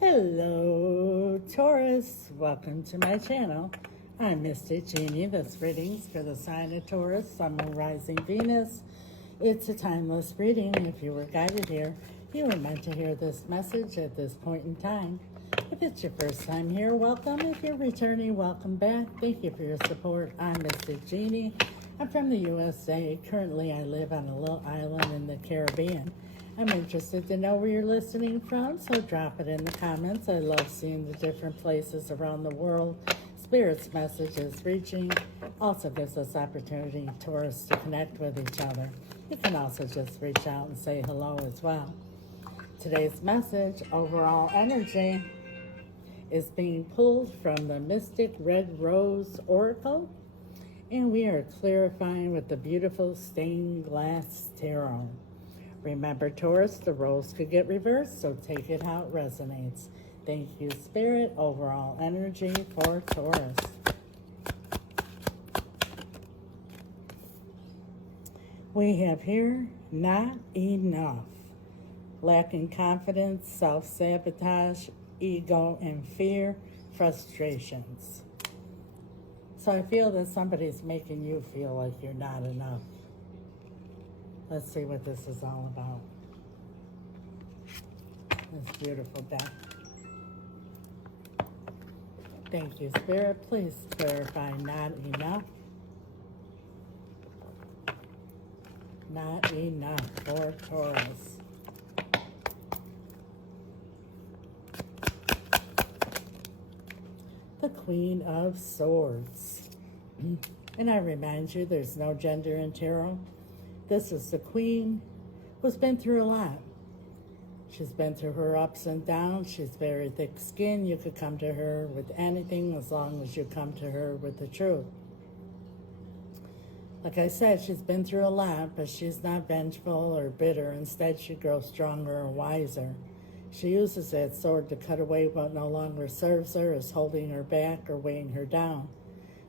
Hello, Taurus. Welcome to my channel. I'm Mystic Jeanne. This reading's for the sign of Taurus, Sun, Moon, Rising, Venus. It's a timeless reading. If you were guided here, you were meant to hear this message at this point in time. If it's your first time here, welcome. If you're returning, welcome back. Thank you for your support. I'm Mystic Jeanne. I'm from the USA. Currently, I live on a little island in the Caribbean. I'm interested to know where you're listening from, so drop it in the comments. I love seeing the different places around the world. Spirit's message is reaching. Also gives us opportunity, Taurus, to connect with each other. You can also just reach out and say hello as well. Today's message, overall energy, is being pulled from the Mystic Red Rose Oracle. And we are clarifying with the beautiful stained glass tarot. Remember, Taurus, the roles could get reversed, so take it how it resonates. Thank you, Spirit. Overall energy for Taurus. We have here, not enough. Lacking confidence, self-sabotage, ego and fear, frustrations. So I feel that somebody's making you feel like you're not enough. Let's see what this is all about. This beautiful deck. Thank you, Spirit. Please clarify not enough. Not enough for Taurus. The Queen of Swords. And I remind you, there's no gender in tarot. This is the Queen who's been through a lot. She's been through her ups and downs. She's very thick-skinned. You could come to her with anything as long as you come to her with the truth. Like I said, she's been through a lot, but she's not vengeful or bitter. Instead, she grows stronger and wiser. She uses that sword to cut away what no longer serves her, is holding her back or weighing her down.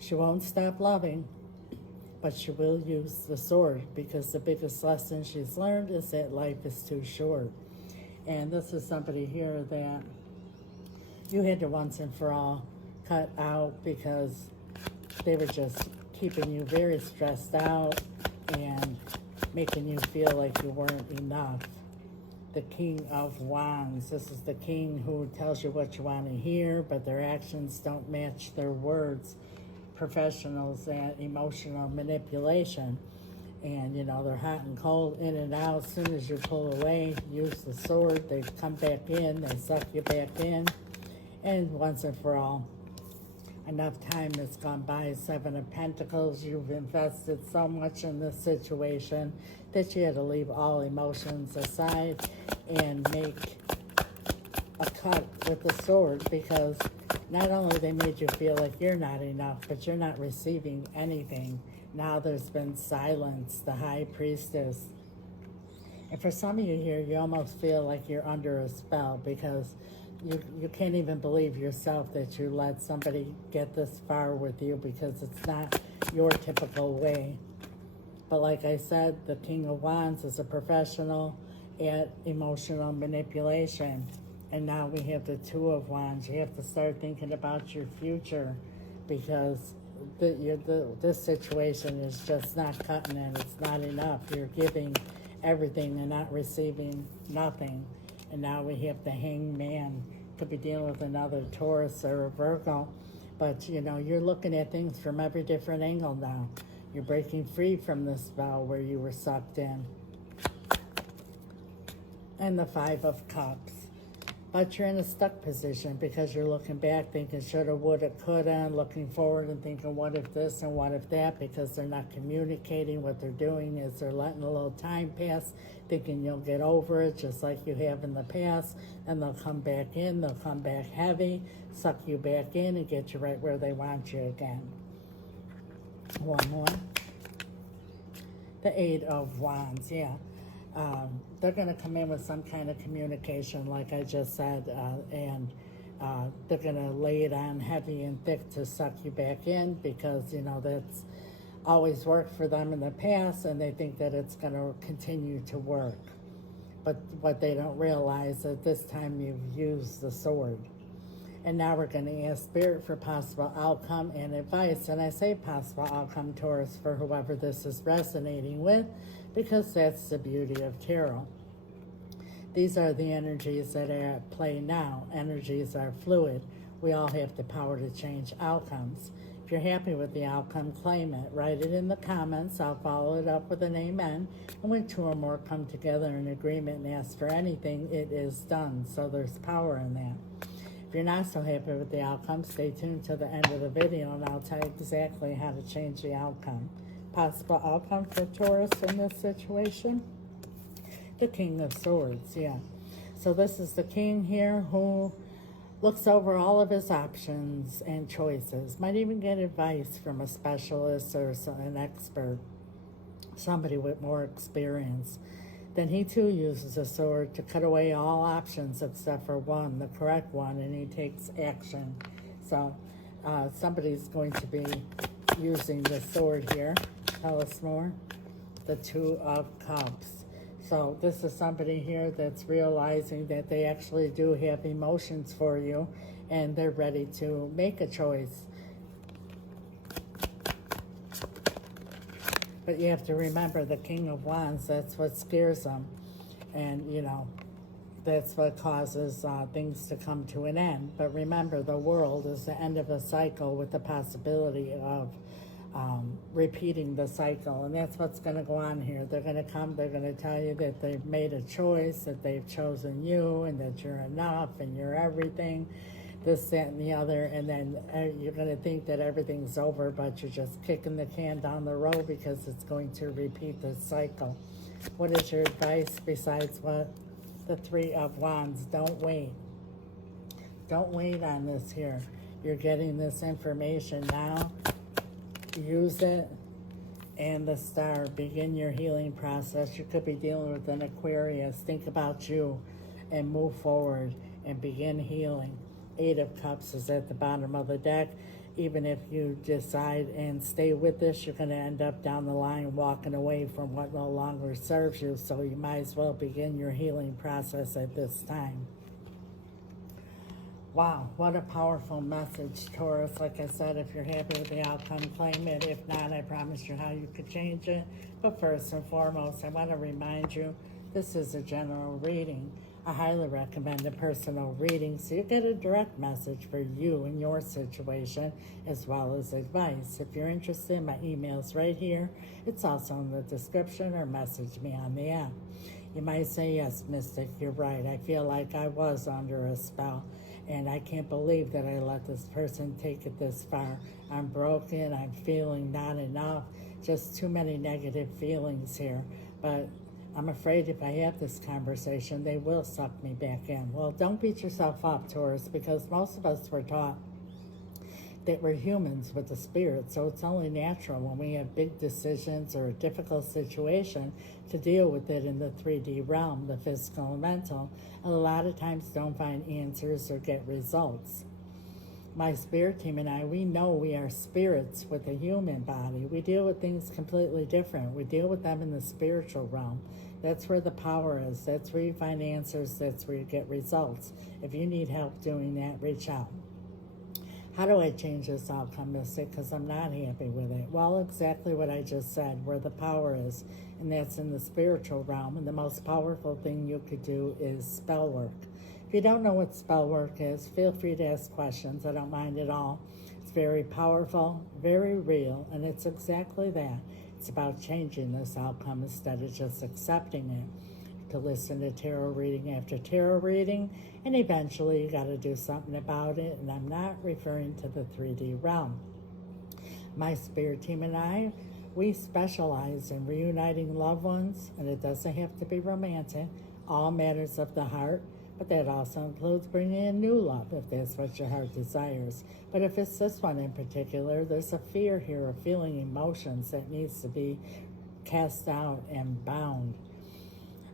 She won't stop loving, but she will use the sword, because the biggest lesson she's learned is that life is too short. And this is somebody here that you had to once and for all cut out, because they were just keeping you very stressed out and making you feel like you weren't enough. The King of Wands. This is the king who tells you what you want to hear, but their actions don't match their words. Professionals at emotional manipulation, and they're hot and cold, in and out. As soon as you pull away, use the sword, they come back in, they suck you back in. And once and for all, enough time has gone by. Seven of Pentacles. You've invested so much in this situation that you had to leave all emotions aside and make a cut with the sword, because not only they made you feel like you're not enough, but you're not receiving anything. Now there's been silence, the High Priestess. And for some of you here, you almost feel like you're under a spell, because you can't even believe yourself that you let somebody get this far with you, because it's not your typical way. But like I said, the King of Wands is a professional at emotional manipulation. And now we have the Two of Wands. You have to start thinking about your future, because this situation is just not cutting it. It's not enough. You're giving everything and not receiving nothing. And now we have the Hanged Man. Could be dealing with another Taurus or a Virgo. But, you're looking at things from every different angle now. You're breaking free from this spell where you were sucked in. And the Five of Cups. But you're in a stuck position, because you're looking back thinking shoulda, woulda, coulda, and looking forward and thinking what if this and what if that, because they're not communicating. What they're doing is they're letting a little time pass, thinking you'll get over it just like you have in the past, and they'll come back in, they'll come back heavy, suck you back in and get you right where they want you again. One more. The Eight of Wands, yeah. They're going to come in with some kind of communication, like I just said, and they're going to lay it on heavy and thick to suck you back in, because, that's always worked for them in the past, and they think that it's going to continue to work. But what they don't realize is this time you've used the sword. And now we're going to ask Spirit for possible outcome and advice. And I say possible outcome, Taurus, for whoever this is resonating with, because that's the beauty of tarot. These are the energies that are at play now. Energies are fluid. We all have the power to change outcomes. If you're happy with the outcome, claim it. Write it in the comments. I'll follow it up with an amen. And when two or more come together in agreement and ask for anything, it is done. So there's power in that. If you're not so happy with the outcome, stay tuned to the end of the video and I'll tell you exactly how to change the outcome. Possible outcome for Taurus in this situation? The King of Swords, yeah. So this is the king here who looks over all of his options and choices. Might even get advice from a specialist or an expert, somebody with more experience. Then he too uses a sword to cut away all options except for one, the correct one, and he takes action. So somebody's going to be using the sword here. Tell us more. The Two of Cups. So this is somebody here that's realizing that they actually do have emotions for you and they're ready to make a choice. But you have to remember the King of Wands, that's what scares them. And, you know, that's what causes things to come to an end. But remember, the world is the end of a cycle with the possibility of repeating the cycle. And that's what's going to go on here. They're going to come, they're going to tell you that they've made a choice, that they've chosen you, and that you're enough, and you're everything. This, that, and the other, and then you're going to think that everything's over, but you're just kicking the can down the road because it's going to repeat this cycle. What is your advice besides what? The Three of Wands. Don't wait. Don't wait on this here. You're getting this information now. Use it. And the Star. Begin your healing process. You could be dealing with an Aquarius. Think about you and move forward and begin healing. Eight of Cups is at the bottom of the deck. Even if you decide and stay with this, you're going to end up down the line walking away from what no longer serves you. So you might as well begin your healing process at this time. Wow, what a powerful message, Taurus. Like I said, if you're happy with the outcome, claim it. If not, I promise you how you could change it. But first and foremost, I want to remind you, this is a general reading. I highly recommend a personal reading so you get a direct message for you and your situation as well as advice. If you're interested, my email's right here. It's also in the description, or message me on the app. You might say, yes, Mystic, you're right. I feel like I was under a spell and I can't believe that I let this person take it this far. I'm broken. I'm feeling not enough. Just too many negative feelings here. But I'm afraid if I have this conversation, they will suck me back in. Well, don't beat yourself up, Taurus, because most of us were taught that we're humans with a spirit, so it's only natural when we have big decisions or a difficult situation to deal with it in the 3D realm, the physical and mental, and a lot of times don't find answers or get results. My spirit team and I, we know we are spirits with a human body. We deal with things completely different. We deal with them in the spiritual realm. That's where the power is. That's where you find answers. That's where you get results. If you need help doing that, reach out. How do I change this outcome, Mystic? Because I'm not happy with it. Well, exactly what I just said, where the power is, and that's in the spiritual realm. And the most powerful thing you could do is spell work. If you don't know what spell work is, feel free to ask questions. I don't mind at all. It's very powerful, very real, and it's exactly that. It's about changing this outcome instead of just accepting it. To listen to tarot reading after tarot reading, and eventually you got to do something about it, and I'm not referring to the 3D realm. My spirit team and I, we specialize in reuniting loved ones, and it doesn't have to be romantic, all matters of the heart, but that also includes bringing in new love if that's what your heart desires. But if it's this one in particular, there's a fear here of feeling emotions that needs to be cast out and bound.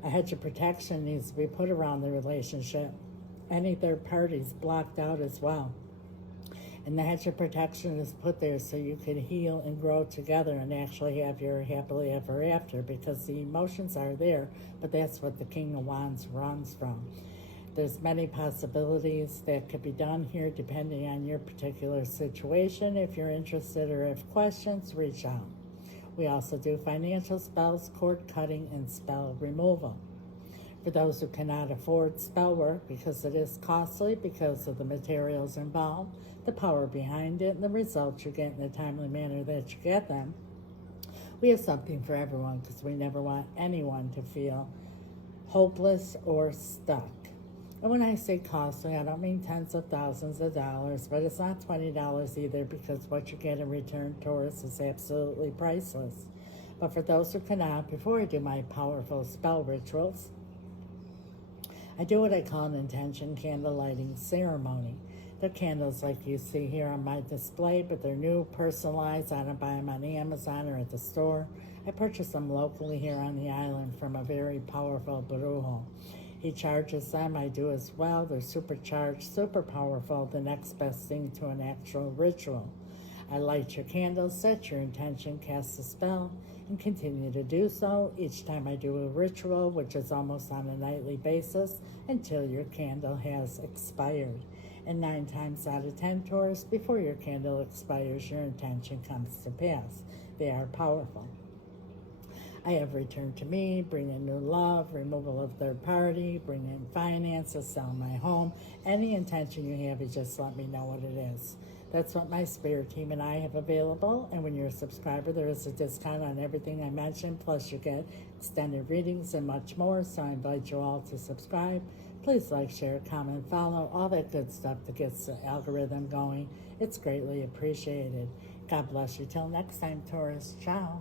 A hedge of protection needs to be put around the relationship. Any third parties blocked out as well. And the hedge of protection is put there so you can heal and grow together and actually have your happily ever after, because the emotions are there, but that's what the King of Wands runs from. There's many possibilities that could be done here depending on your particular situation. If you're interested or have questions, reach out. We also do financial spells, cord cutting, and spell removal. For those who cannot afford spell work because it is costly because of the materials involved, the power behind it, and the results you get in the timely manner that you get them, we have something for everyone, because we never want anyone to feel hopeless or stuck. And when I say costly, I don't mean tens of thousands of dollars, but it's not $20 either, because what you get in return, Taurus, is absolutely priceless. But for those who cannot, before I do my powerful spell rituals, I do what I call an intention candle lighting ceremony. They're candles like you see here on my display, but they're new, personalized. I don't buy them on Amazon or at the store. I purchased them locally here on the island from a very powerful brujo. He charges them, I do as well. They're supercharged, super powerful, the next best thing to an actual ritual. I light your candles, set your intention, cast a spell, and continue to do so each time I do a ritual, which is almost on a nightly basis, until your candle has expired. And 9 times out of 10, Taurus, before your candle expires, your intention comes to pass. They are powerful. I have return to me, bring in new love, removal of third party, bring in finances, sell my home. Any intention you have, you just let me know what it is. That's what my spirit team and I have available. And when you're a subscriber, there is a discount on everything I mentioned. Plus, you get extended readings and much more. So I invite you all to subscribe. Please like, share, comment, follow, all that good stuff that gets the algorithm going. It's greatly appreciated. God bless you. Till next time, Taurus. Ciao.